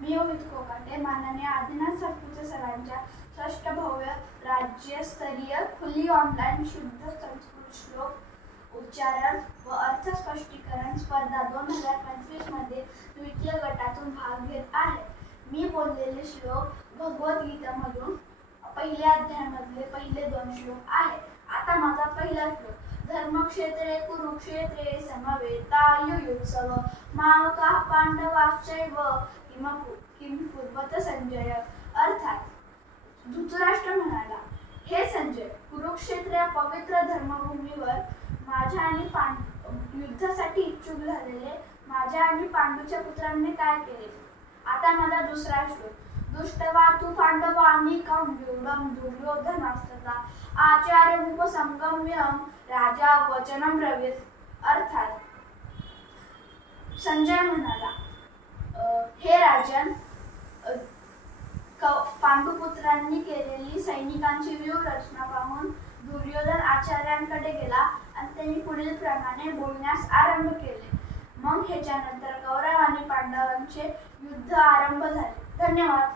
मी रोहित कोकाटे माननीय आदिनाथ सातपुते सरांच्या षष्ठ भव्य राज्यस्तरीय खुली ऑनलाईन शुद्ध संस्कृत श्लोक उच्चारण व अर्थ स्पष्टीकरण स्पर्धा 2025 मध्ये द्वितीय गटातून भाग घेत आहे। मी बोललेले श्लोक भगवद्गीतामधून पहिल्या अध्यायामधले पहिले 2 श्लोक आहे। आता माझा पहिला श्लोक। धर्मक्षेत्रे कुरुक्षेत्रे समवेतायुयुत्सव मामकाः पांडवाश्चैव किम कुर्वत संजय। अर्थात धृतराष्ट्र म्हणाला, हे संजय, कुरुक्षेत्र या पवित्र धर्मभूमीवर माझ्या आणि युद्धासाठी इच्छुक झालेले माझ्या आणि पांडूच्या पुत्रांनी काय केले। आता माझा दुसरा श्लोक। दुष्टवा तु पांडवानीकं व्यूढं दुर्योधनास्तथा आचार्यमुपसंगम्य राजा वचनं ब्रवीत। अर्थात संजय म्हणाला, हे राजन, पांडुपुत्रांनी केलेली सैनिकांची व्यूहरचना पाहून दुर्योधन आचार्यांकडे गेला आणि त्यांनी पुढील प्रमाणे बोलण्यास आरंभ केले। मग ह्याच्यानंतर कौरव आणि पांडवांचे युद्ध आरंभ झाले। धन्यवाद।